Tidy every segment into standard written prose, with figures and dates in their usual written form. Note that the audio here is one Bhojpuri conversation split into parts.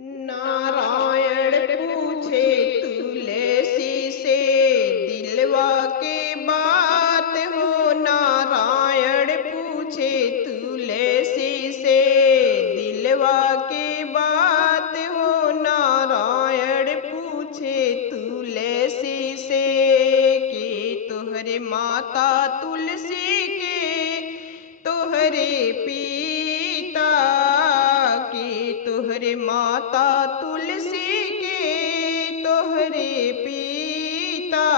नारायण पूछे तुलसी से दिलवा के बात हो। नारायण पूछे तुलसी से दिलवा के बात हो। नारायण पूछे तुलसी से कि तोहरे माता तुलसी के तोहरे पिता की तोहरे माता तुलसी के तोहरे पिता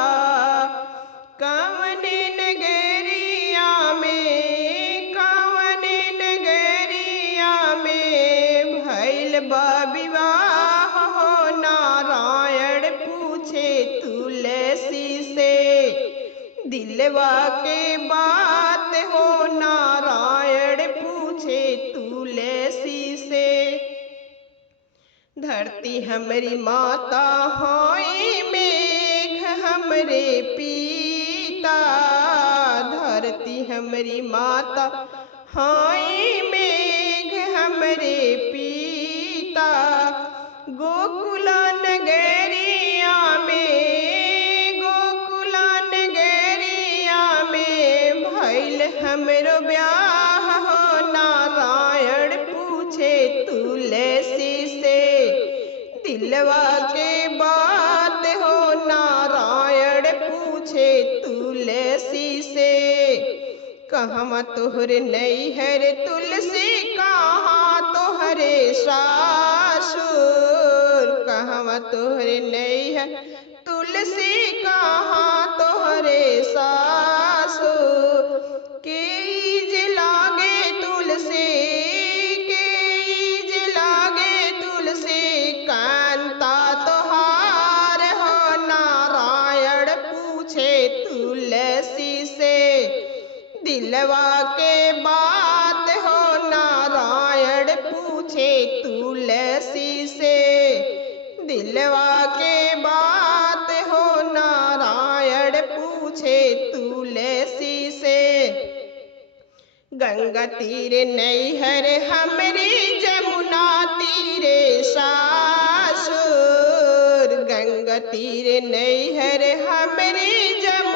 कवन नगरिया में भइल बा विवाह हो। नारायण पूछे तुलसी से दिलवा के बात हो। नारायण पूछे तुलसी से धरती हमरी माता होई मेघ हमरे पिता। धरती हमरी माता होई मेघ हमरे पिता गोकुला नगरिया में भइल हमरो ब्याह हो। नारायण पूछे तुलसी से दिलवा के बात हो। नारायण पूछे तुलसी से कहवा तोहरे नैहर तुलसी कहाँ तोहरे सासुर। कहवा तोहरे नैहर तुलसी कहाँ तोहरे सासुर। केज लागे तुलसी कांता तोहार हो। नारायण पूछे तुलसी से दिलवा के बात हो। नारायण पूछे तुलसी से दिलवा के बात हो। नारायण पूछे तुलसी से गंगा तीरे नैहर हमरी जमुना तीरे सासुर। गंगा तीरे नैहर हमरी जमुना